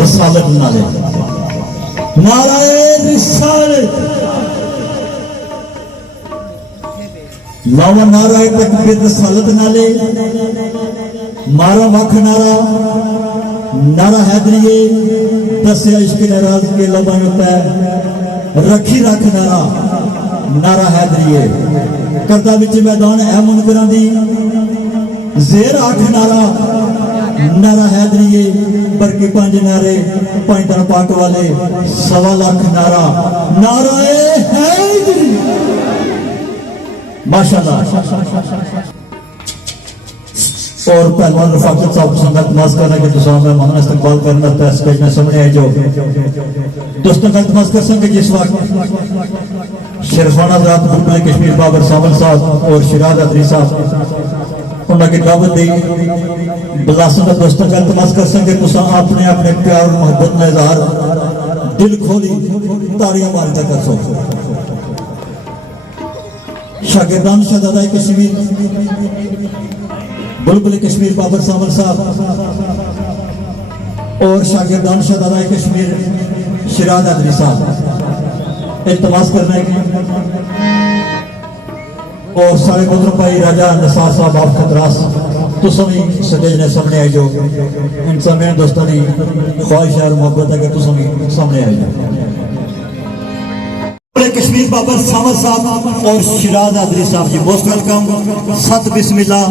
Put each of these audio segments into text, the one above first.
रिसालत नाले नाराए रिसालत लावा नाराए तकबीर रिसालत नाले मारा मख नारा नारा हैदरिए दसिया इश्क नाराज के लबा होता है रखी रख नारा नारा हैदरिए करता विच मैदान है मुनकरां दी जेर आठ नारा नारा हैदरिए बरकी पंज नारे पंज दिन पाक वाले 1.25 लाख नारा नाराए हैदरी माशाअल्लाह। और पहलवान रफाकत साहब संगत नमाज करने के दुआ में महन इस्तकबाल करना था स्टेज में सामने है जो दोस्तों का नमाज कर सकें जिस वक्त शेरखाना हज़रात बुलबुल कश्मीर बाबर सावल साहब और शिराज अदरी साहब उन्होंने दावत दी बिलासन दोस्तों का नमाज कर सकें तो अपने अपने प्यार और मोहब्बत में इजहार दिल खोली तारियां मारता कर सो शागिर्दान शहजादा कश्मीर बुलबुल कश्मीर बाबर सावल साहब और शागिर्दान शहजादा कश्मीर शिराज अदरी साहब इल्तमास करने की और सारे बुजुर्ग भाई राजा निसार साहब आप खतरास तो सभी स्टेज ने सामने आई जो इन समय दोस्तों की ख्वाहिश और मोहब्बत है कि तो सभी सामने आई जो कश्मीर बाबर सावल साहब और शिराज अदरी साहब जी मोस्ट वेलकम सत बिस्मिल्लाह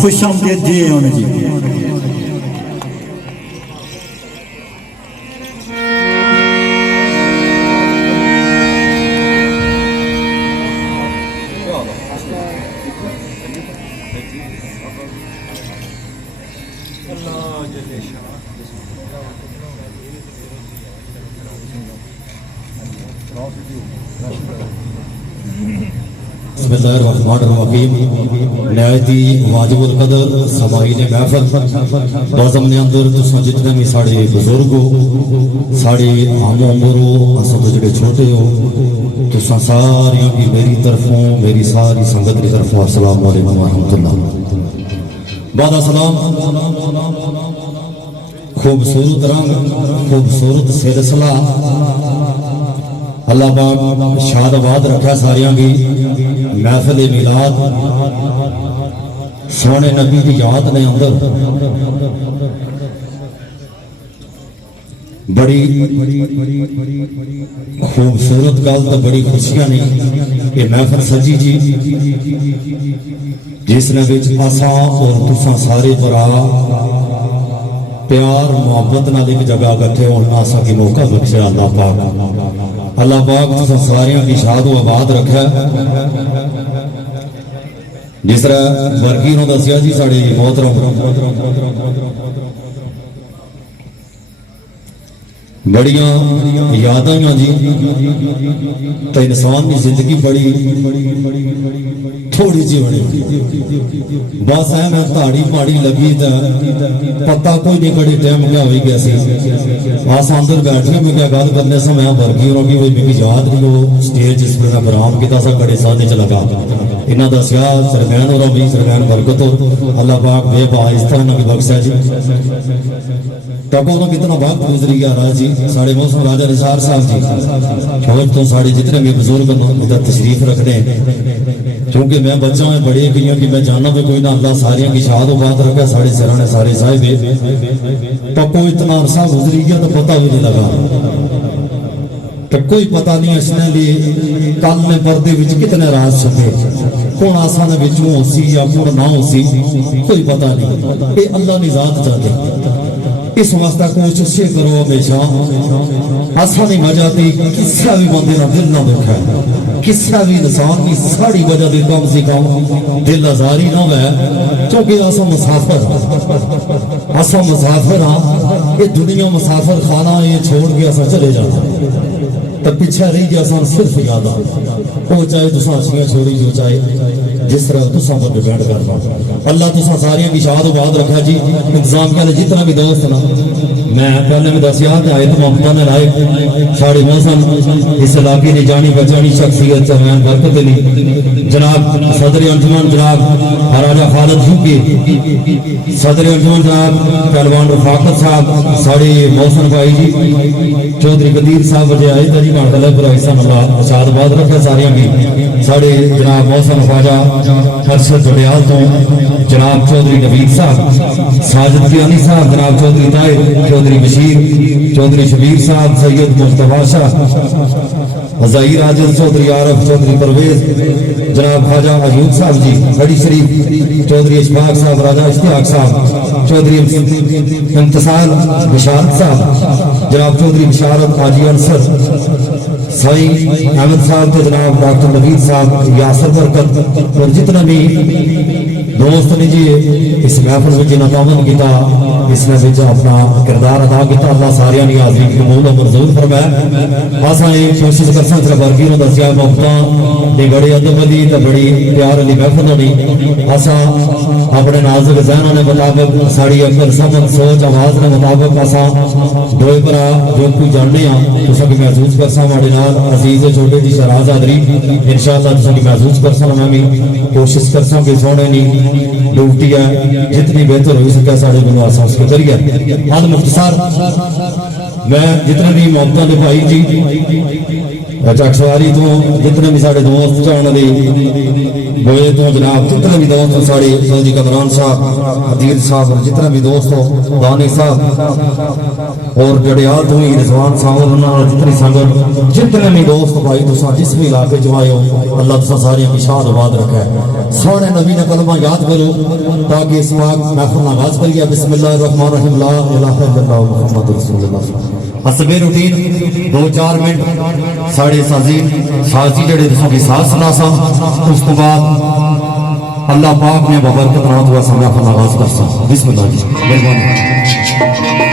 खुश आमदीद जी उन्हें जी। नहायती वाजिबुल कदर समाईन महफल बाज़म ने अंदर तुम जितने भी साढ़े बुजुर्ग हो साढ़े आम उम्र हो अस जो छोटे हो तुसा सारियों की मेरी तरफों मेरी सारी संगत की तरफों अस्सलाम वालेकुम रहमतुल्लाह बाद सलाम। खूबसूरत रंग खूबसूरत सिलसिला अल्लाह पाक शादाबाद रखा सारियां की महफिल मिलाद सोने नबी की याद ने अंदर बड़ी खूबसूरत गल तो बड़ी खुशियां ने ये महफिल सजी जी जिसने विच असा और तुसा सारे भरा प्यार मोहब्बत नाल एक जगह इकट्ठे होना असा की मौका बख्शा अल्लाह पाक तुसा सारियां की शाद आबाद रखा। जिस तरह वर्गी ने दसिया जी साढ़े मोहतरम बड़िया याद आई जी तो इंसान की जिंदगी बड़ी थोड़ी जी बनी बस है मैं धाड़ी माड़ी लगी तो पता कोई नहीं कड़ी टाइम क्या हो गया अस अंदर बैठे मैं क्या गल करने समय वर्गी होगी कोई मेरी याद नहीं वो स्टेज जिस पर प्रोग्राम किया सा कड़े साधे च लगा इन्हों दसिया सरमैन और भी सरमैन बरकत हो अल्लाह पाक बेबा इस तरह उन्होंने बख्शा जी तब उन्होंने कितना वक्त गुजरी गया राज जी साढ़े मौसम राजा निसार साहब जी फौज तो साढ़े जितने भी बुजुर्ग इधर तशरीफ रखने क्योंकि मैं बच्चा में बड़े गई कि मैं जानना भी कोई ना अल्लाह सारियों की शाद बात रखा साढ़े सिराने सारे साहिब पक्को इतना अरसा गुजरी गया तो पता भी नहीं लगा तो कोई पता नहीं इसने लिए कल ने पर्दे विच कितने राज छपे कौन आसान विचों होसी या कौन ना होसी कोई पता नहीं ये अल्लाह की जात जाते इस वास्ते कोशिश करो हमेशा असा नहीं मजा थी किसी भी बंदे का दिल ना दुखा किसी भी इंसान की साड़ी वजह से कम से कम दिल आजारी ना है क्योंकि असा मुसाफिर हाँ ये दुनिया मुसाफिर खाना ये छोड़ के असा चले जाना तो पीछे रही गया सन सिर्फ याद वो चाहे तुसा हसियां छोड़ी जो चाहे जिस तरह तुसा पर डिपेंड करना अल्लाह तुसा सारियां की शाद आबाद रखा जी इंतजाम के जितना भी दोस्त ना मैं पहले भी दसिया आयत मोहब्बत ने लाए साढ़े मौसम इस इलाके की जानी पहचानी शख्सियत चौहान बरकत अली जनाब सदर अंजुमन जनाब महाराजा खालिद झुकी सदर अंजुमन जनाब पहलवान रफाकत साहब साढ़े मौसम भाई जी चौधरी कदीर साहब वजे आए जी माशाल्लाह पूरा हिस्सा अल्लाह शादबाद रखे सारियां की साढ़े जनाब मौसम ख्वाजा हर्षद जड़ियाल तो जनाब चौधरी नवीद साहब साजिद कियानी साहब जनाब चौधरी ताहिर चौधरी बशीर चौधरी शबीर साहब सैयद मुस्तफा शाह ज़हीर आजिल चौधरी आरफ चौधरी परवेज जनाब ख्वाजा अयूब साहब जी हडी शरीफ चौधरी इशफाक साहब राजा इश्तियाक साहब चौधरी इंतसाल बिशारत साहब जनाब चौधरी बिशारत हाजी अनसर साई अहमद साहब के जनाब डॉक्टर नवीद साहब यासर बरकत और जितना भी दोस्त ने जी इस महफिल में जिन्हें पावन किया इसने भी अपना किरदार अदा किया अल्लाह सारिया ने हाजरी कबूल और मंजूर फरमाया असा ये कोशिश कर सकते वर्गी ने दसिया मोहब्बत की बड़ी अदब अली तो बड़ी प्यार अली महफिल होनी असा अपने नाजुक जहन के मुताबिक साड़ी अकल समझ सोच आवाज के मुताबिक असा दोए भरा जो कुछ जानने तुसा भी महसूस कर साढ़े नाल अजीज छोटे जी शहराज हाजरी इंशाअल्लाह तुसा भी महसूस कर सा मैं भी कोशिश कर सा कि सोने नहीं ड्यूटी है जितनी बेहतर हो सके साढ़े को आसा उसके जरिए आज मुख्तसार मैं जितने भी मोहब्बत के भाई जी चकसवारी तो जितने भी साढ़े दोस्त चाहने बोए तो जनाब जितने भी दोस्त साढ़े सऊदी कमरान साहब अदील साहब और जितने भी दोस्त हो दानिश साहब और जड़ियाल तो ही रिजवान साहब जितनी संगत जितने भी दोस्त भाई तुसा जिस भी इलाके जो आए हो अल्लाह तुसा सारे की शाद आबाद रखे सोने नबी ने कलमा याद करो ताकि इस वक्त महफिल आगाज करिए बिस्मिल्लाहिर्रहमानिर्रहीम ला इलाहा इल्लल्लाह मुहम्मद रसूलुल्लाह हसबे रूटीन 2-4 मिनट साढ़े साजी जड़े तुसा की साथ सुना सा उस तो बाद अल्लाह पाक ने बबरकत रात हुआ समय का आगाज कर सा बिस्मिल्लाह जी मेहरबानी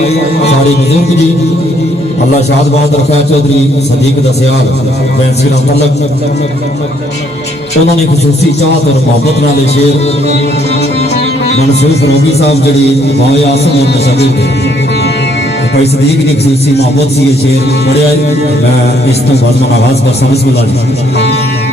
सारे बुजुर्ग जी अल्लाह शाद बहादुर खैर चौधरी सदीक दसियाल फैंसी नाल तलक उन्होंने खसूसी चाहत और मोहब्बत नाल शेर मनसूर फरोगी साहब जी भाई आसम और नशबीर भाई सदीक की खसूसी मोहब्बत से ये शेर पढ़िया मैं इस तो बाद में आगाज कर समझ मिला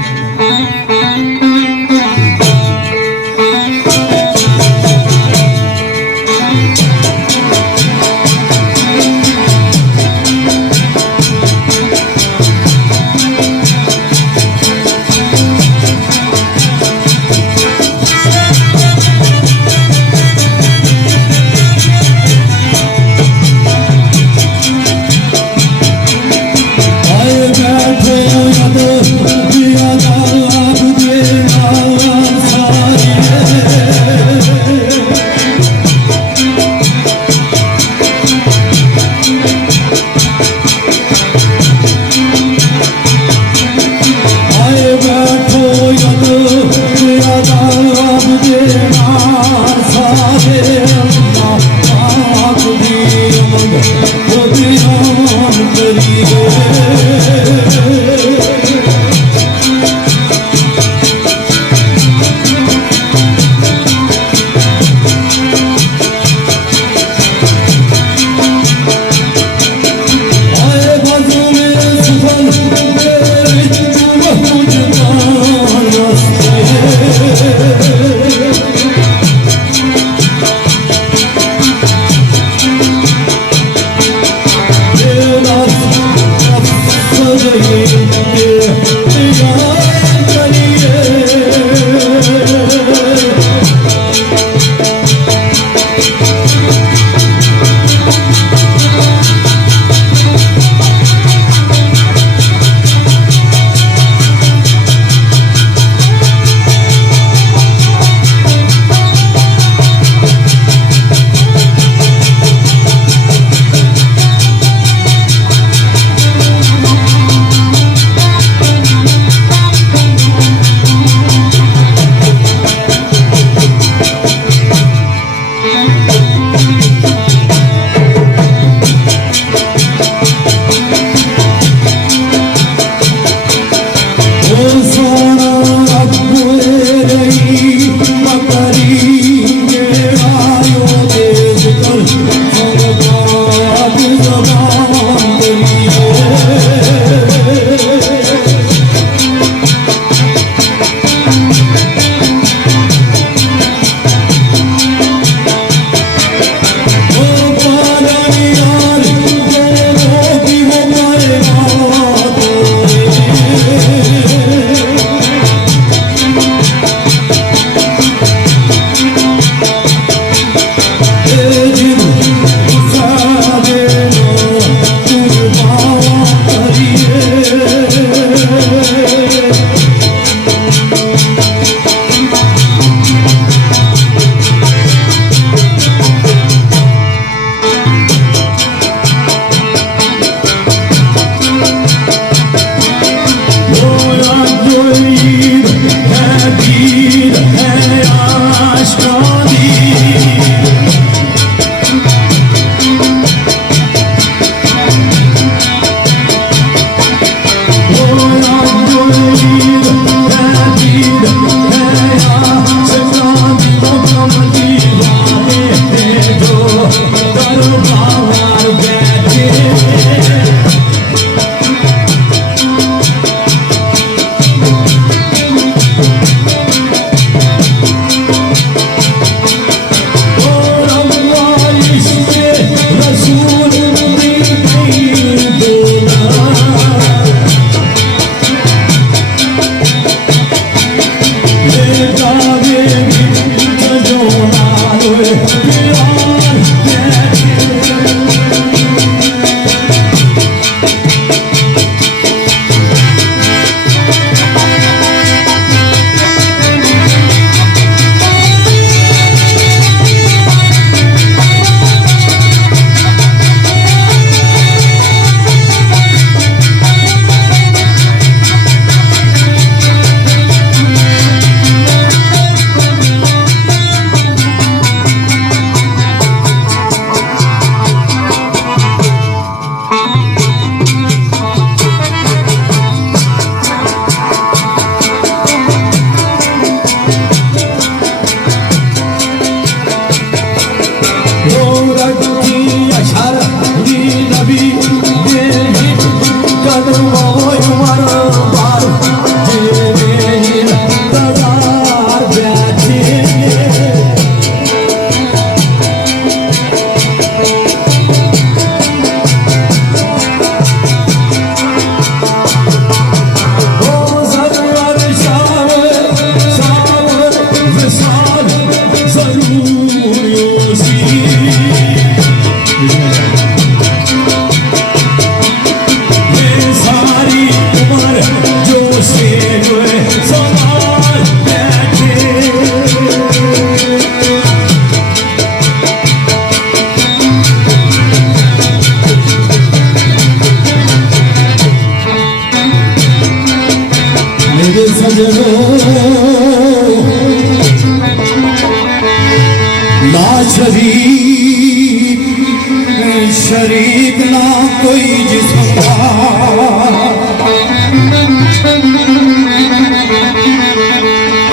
शरीक ना कोई जिस्म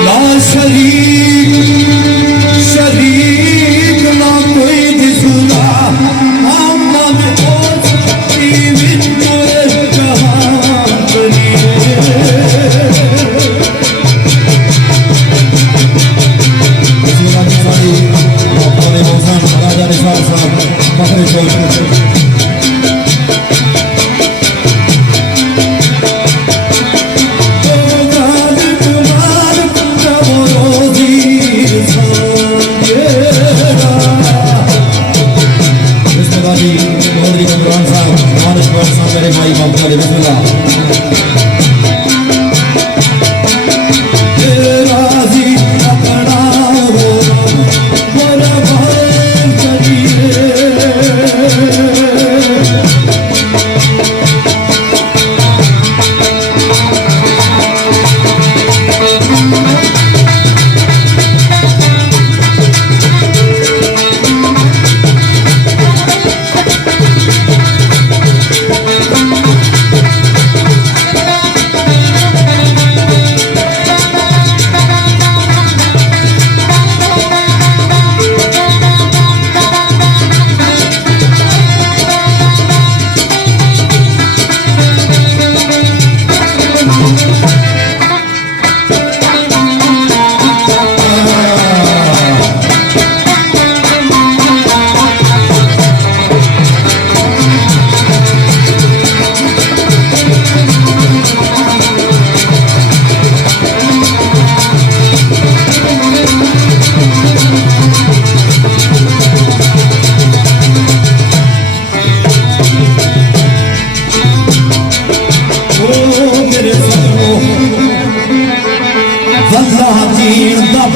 ला शरीक ना कोई जिस्म मोहम्मद की विच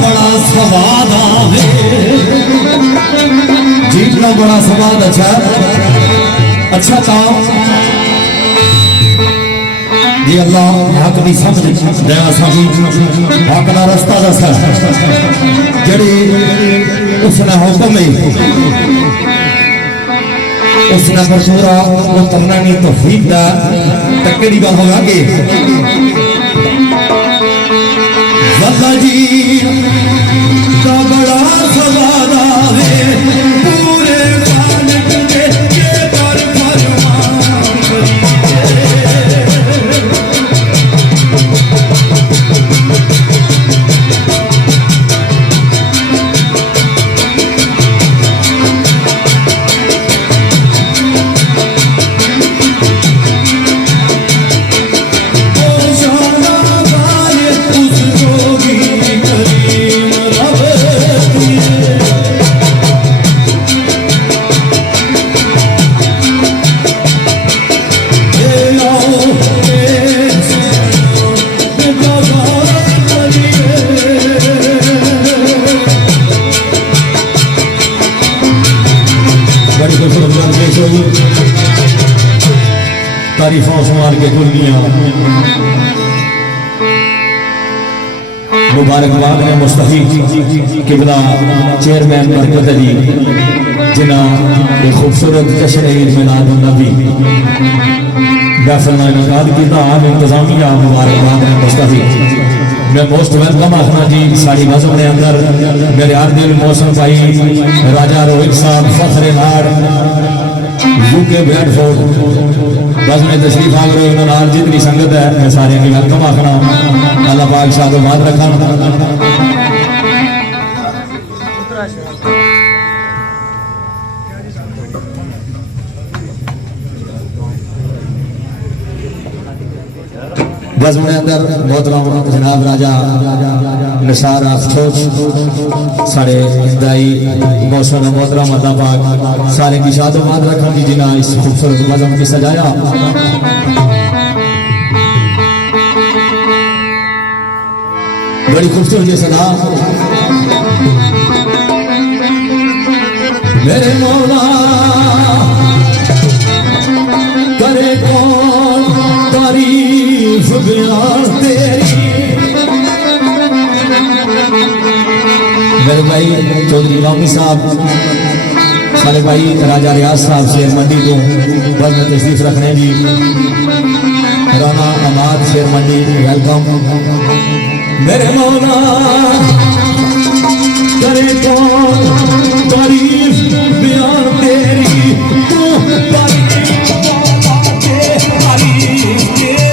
जहां जीतना बड़ा स्वाद अच्छा काम जी अल्लाह हक दी समझ दया साही हक दा रास्ता दस जड़ी उसने हुक्म है उसने बसूरा वो करना नहीं तो ठीक दा तक दी गल हो आगे वल्ला जी का बड़ा स्वाद आवे पूरे मालिक दे के पर फरमान तारीफों सुमार के कुर्बियां मुबारकबाद ने मुस्तफी किबला चेयरमैन बरकत अली जिन्हें एक खूबसूरत जश्न ईद मिलाद नबी गैफल इनाद किया आम इंतजामिया मुबारकबाद ने मुस्तफी मैं मोस्ट वेलकम आखना जी साड़ी मजहब के अंदर मेरे यार दिल मौसम भाई राजा रोहित साहब फखरे लाड़ यूके ब्रेडफोर्ड बस में तशरीफ आ गए उन्होंने जितनी संगत है मैं सारे की वेलकम आखना अल्लाह पाक शाद बाद रखा बस में अंदर मोहतरम जनाब राजा निसार अफसोस साढ़े दाई मौसम मोहतरम अल्लाह पाक सारे की शादोमात रखा की जिन्हें इस खूबसूरत मजहब की सजाया बड़ी खूबसूरत सदा मेरे मौला करे कौन तारीफ बयान तेरी मेरे भाई चौधरी वामी साहब साढ़े भाई राजा रियाज साहब शेर मंडी को बस में तशरीफ रखने जी। राना अमाद शेर मंडी वेलकम। मेरे मौला करे कौन तारीफ बयान तेरी, तू तारीफ मौला के तारीफ तेरी।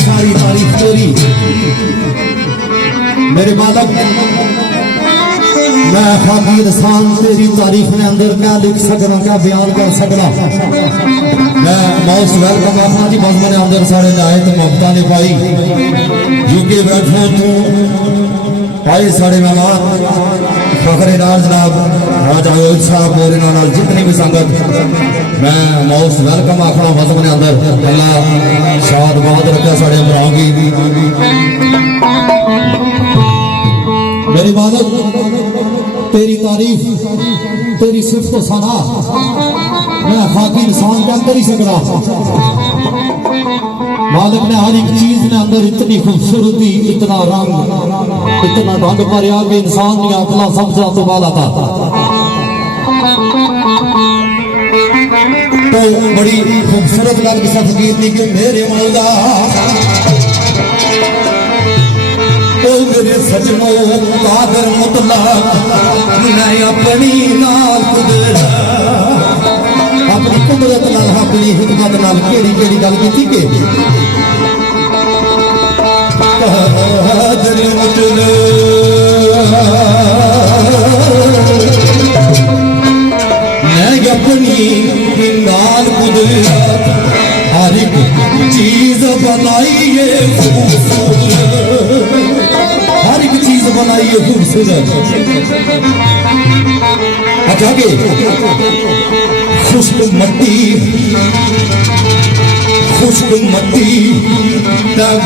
सारी तारीफ तेरी मेरे मालिक। मैं खाकी इंसान तेरी तारीफ में अंदर क्या लिख सकना, क्या बयान कर सकना। मैं मोस्ट वेलकम आखना जी मजमे ने अंदर सारे नायत ममता ने पाई यूके बैठो तू पाए साढ़े मेहमान फखरे नार जनाब राजा अयोध साहब और इन्होंने जितनी भी संगत मैं मोस्ट वेलकम आखना मजमे ने अंदर। अल्लाह शाद बहुत रखा साढ़े अमराओं की। मेरी मालिक तेरी तारीफ तेरी सिर्फ तो सना मैं खाकी इंसान क्या कर ही सकता। मालिक ने हर एक चीज में अंदर इतनी खूबसूरती, इतना रंग, इतना ढंग भरिया कि इंसान ने अपना समझा तो वाला था। तो बड़ी खूबसूरत लग फकीर थी कि मेरे मौला ओ मेरे सजनों कादर मुतलक मैं अपनी नाल कुदरत अपनी कुदरत नाल अपनी हिकमत नाल केड़ी केड़ी गल कीती के कादर मुतलक मैं अपनी नाल कुदरत हर एक चीज बनाई है खूबसूरत, हर एक चीज बनाई है खूबसूरत। अच्छा के खुश्क मट्टी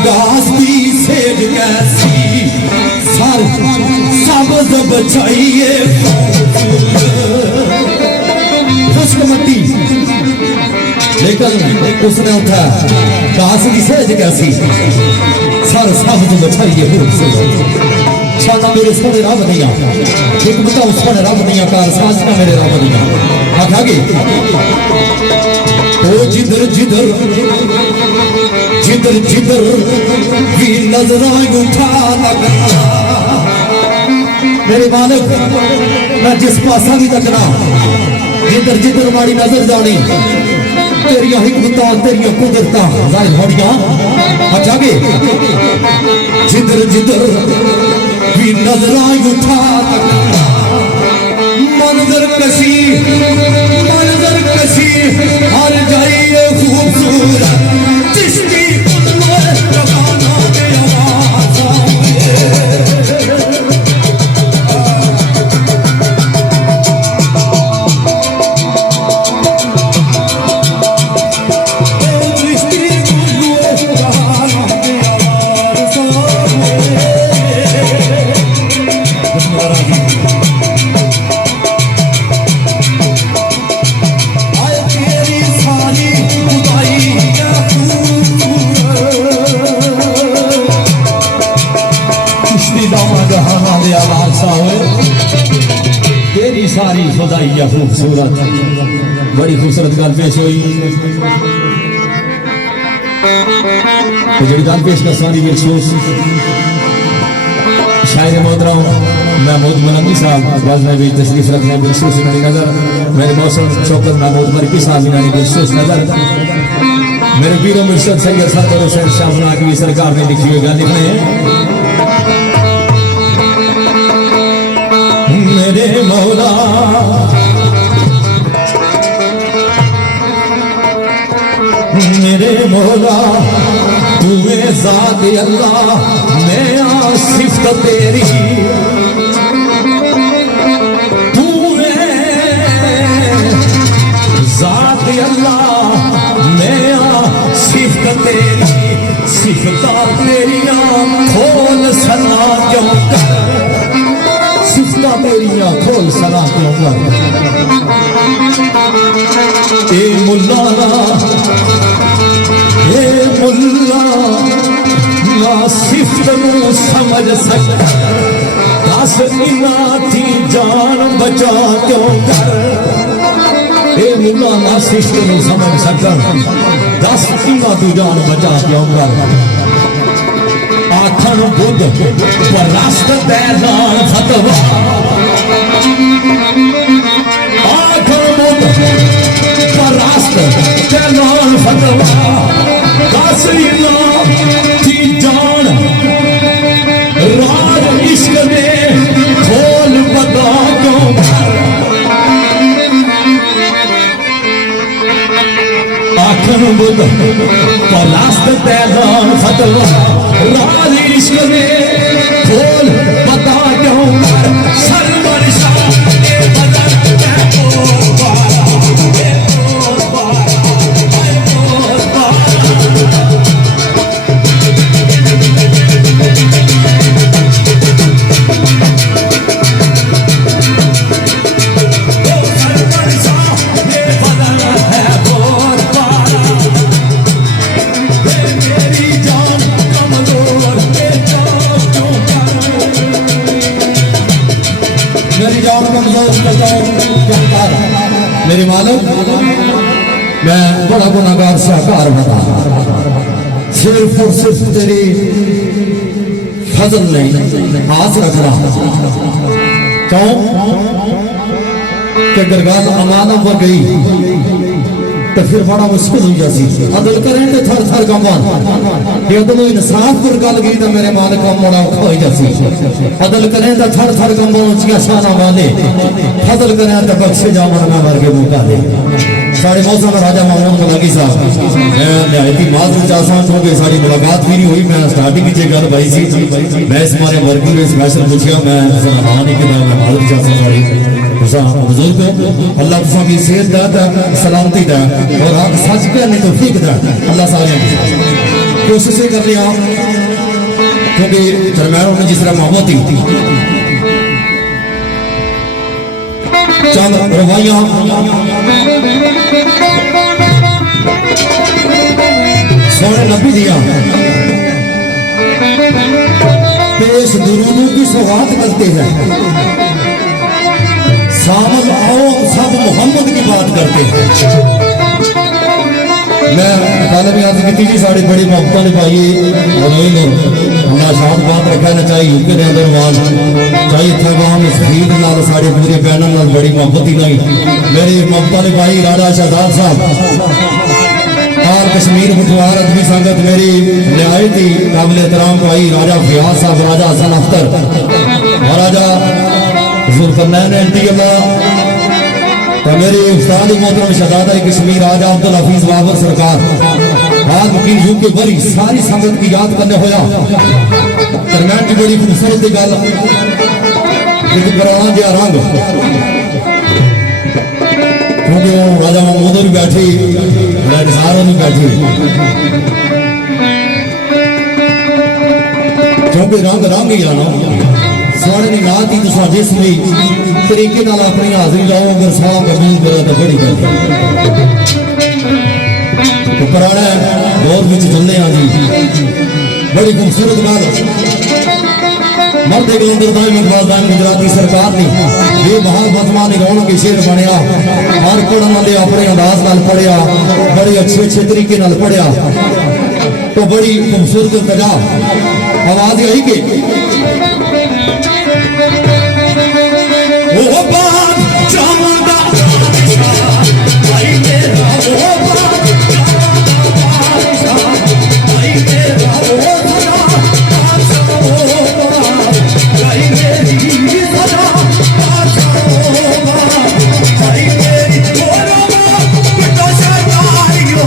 घास की सेज कैसी सर सब्ज बचाइए खुश्क मट्टी, लेकिन उसने उठा घास की सेज कैसी सर सब्ज बचाइए खूबसूरत। शाना मेरे सोने रब दिया एक बताओ सोने रब दिया कार साजना मेरे रब दिया आगे ओ जिधर जिधर जिधर जिधर भी नजरां उठा लगा मेरे मालिक मैं जिस पासा भी तकना जिधर जिधर हमारी नजर जानी तेरिया हिकमतां तेरिया कुदरतां जाहिर होनियां। अच्छा गे जिधर जिधर भी नजरां उठा मंजर कशी हर जाइए खूबसूरत चिश्ती तेरी सारी खुदाइया खूबसूरत। बड़ी खूबसूरत गल पेश हुई जी गल पेश कर सारी मखसूस शायर मोहतरम महमूद मलंगी साहब वाजन भी तशरीफ रखने मखसूस इन्होंने नजर मेरे मौसम शौकत महमूद मरकी साहब इन्होंने मखसूस नजर मेरे पीरो मुर्शद सैयद सरदार हुसैन शाह बना की सरकार ने लिखी हुई गल लिखने मेरे मौला मेरे मौला तू ज़ात अल्लाह मैं सिफ्त तेरी तू ज़ात अल्लाह मैं सिफ्त तेरी सिफ्त तेरिया खोल सना क्यों कर सिफ्त तेरिया खोल सना क्यों कर ए मुल्ला ना सिफ्त नू समझ सकता दस इना थी जान बचा क्यों कर ए मुल्ला ना सिफ्त नू समझ सकता दस इना तू जान बचा क्यों कर आखन बुद्ध परस्त तैनान फतवा आखन बुद्ध परस्त तैनान फतवा थी जान राज इश्क में खोल बता क्यों आखन बुद्ध पलास्त पैदान फतवा राज इश्क में खोल बता क्यों सरवर शाह मेरे मालिक मैं बड़ा गुनाहगार शाहकार बता सिर्फ और सिर्फ तेरी फजल नहीं आस रखना क्यों कि अगर गल अमानत पर गई तो फिर बड़ा मुश्किल हो जाती अदल करें तो थर थर कमान ये अदल इंसाफ पर गल गई तो मेरे मालिक का बड़ा औखा हो जाती अदल करें तो थर थर कमान उचिया शाना वाले फजल करें तो बख्शे जा मरना मार के मौका दे सारे मौसम राजा महमूद मलंगी साहब मैं निहायती माजूर चाहता हूं कि सारी मुलाकात भी नहीं हुई मैं स्टार्टिंग में गल पाई सी मैं इस मारे वर्गी में स्पेशल पूछा मैं हाँ नहीं कि मैं माजूर चाहता सारी बुजुर्ग अल्लाह तुसा की सेहत दा सलामती दा और आप सच कहने तो ठीक दा अल्लाह सारे कोशिश कर लिया क्योंकि दरम्यान में जिस तरह मोहब्बत थी चंद रवाइयां सोने नबी दिया पेश दुरूदों की सौगात करते हैं सामल आओ सब मोहम्मद की बात करते हैं मैं कल भी आज की जी साड़ी बड़ी मोहब्बत निभाई हमने शाद बात रखा ना चाहिए यूके के अंदर वाल चाहिए इतना गाँव इस ईद नाल साढ़े पूरे बहनों नाल बड़ी मोहब्बत ही नहीं मेरी मोहब्बत निभाई राजा शहजाद साहब और कश्मीर बुटवार अदबी संगत मेरी निहायत ही काबिल एहतराम भाई राजा फयाज साहब राजा हसन अख्तर और राजा जुल्फरनैन एंटी अल्लाह तो मेरी उस्ताद मोहतरम शहजादा कश्मीर राजा अब्दुल हफीज बाबर सरकार आज वकील यू के बरी सारी संगत की याद करने होया दरम्यान की बड़ी खूबसूरत गल कराना दिया रंग क्योंकि वो राजा महमूद भी बैठे निसार भी बैठे क्योंकि रंग रंग ही आना सोने की रात ही तुम जिस भी तरीके अपनी हाजिरी लाओ अगर सौ कबूल करो तो बड़ी गल पुराना दौर में चलने हाँ जी बड़ी खूबसूरत गल मर्द कलंदर दाइम इकबाल दाइम गुजराती सरकार ने ये महान बदमा ने रौनक के शेर बनया हर पढ़ने वाले अपने अंदाज नाल पढ़िया बड़े अच्छे अच्छे तरीके नाल पढ़िया तो बड़ी खूबसूरत तजा आवाज आई कि ओ बात चामुंडा भाई मेरा ओ बात चामुंडा भाई मेरा ओ सदा आजा ओ भाई मेरी सदा आजा ओ भाई मेरी बोलो तो शर्माइयो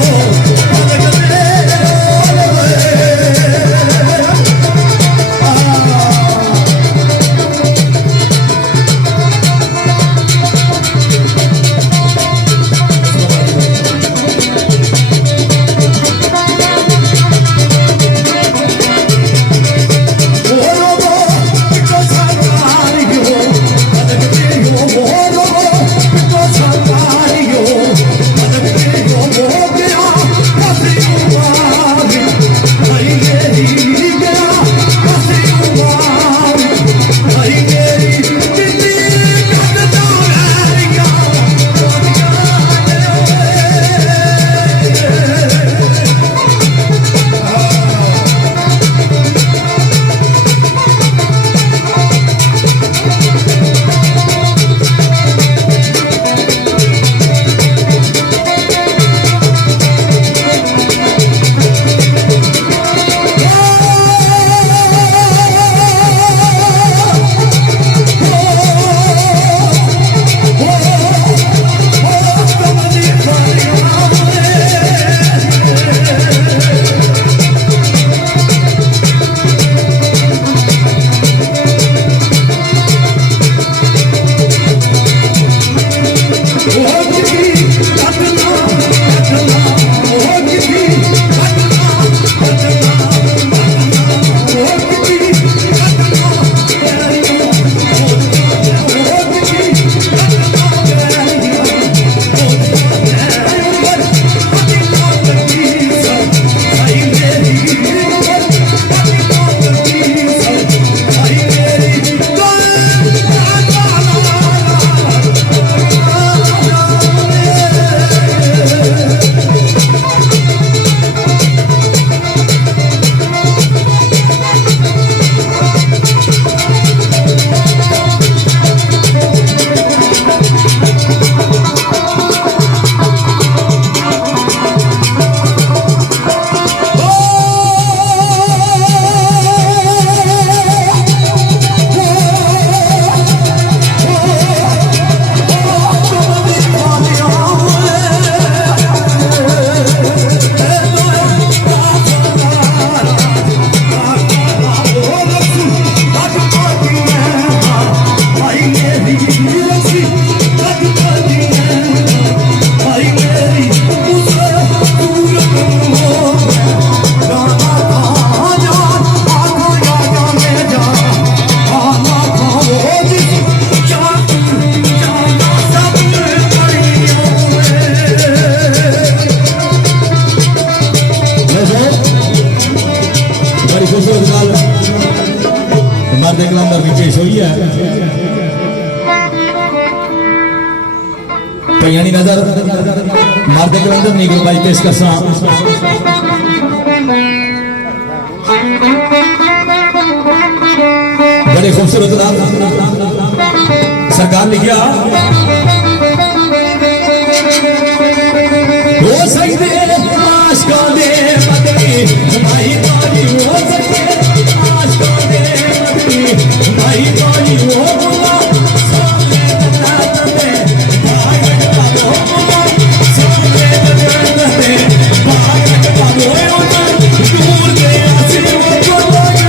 मर्द कलंदर भी पेश हुई है कई नजर मर्द कलंदर नीगल भाई पेश कर बड़े खूबसूरत सरकार लिखिया हो सकते आशका दे बदली भाई पानी हो सकते आशका दे बदली भाई पानी हो बुला सामने तन्ने भाई का हो बुला सामने तन्ने भाई का हो दूर के आसिर को लगे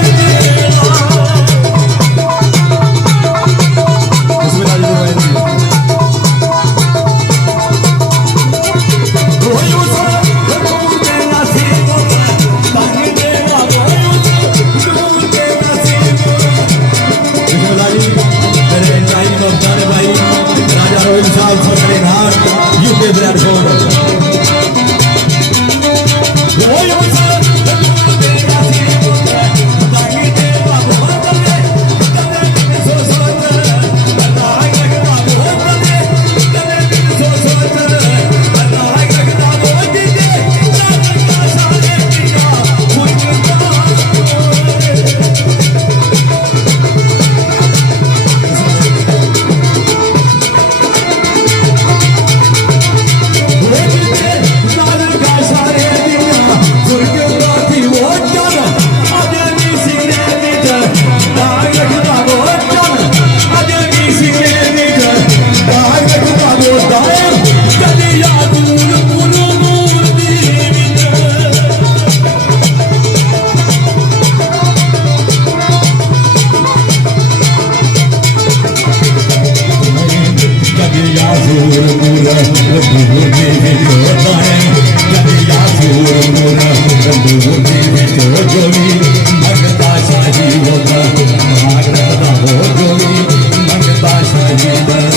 जोगी विचो जोगी मंगता शाही होगा भाग रखदा हो जोगी मंगता शाही दा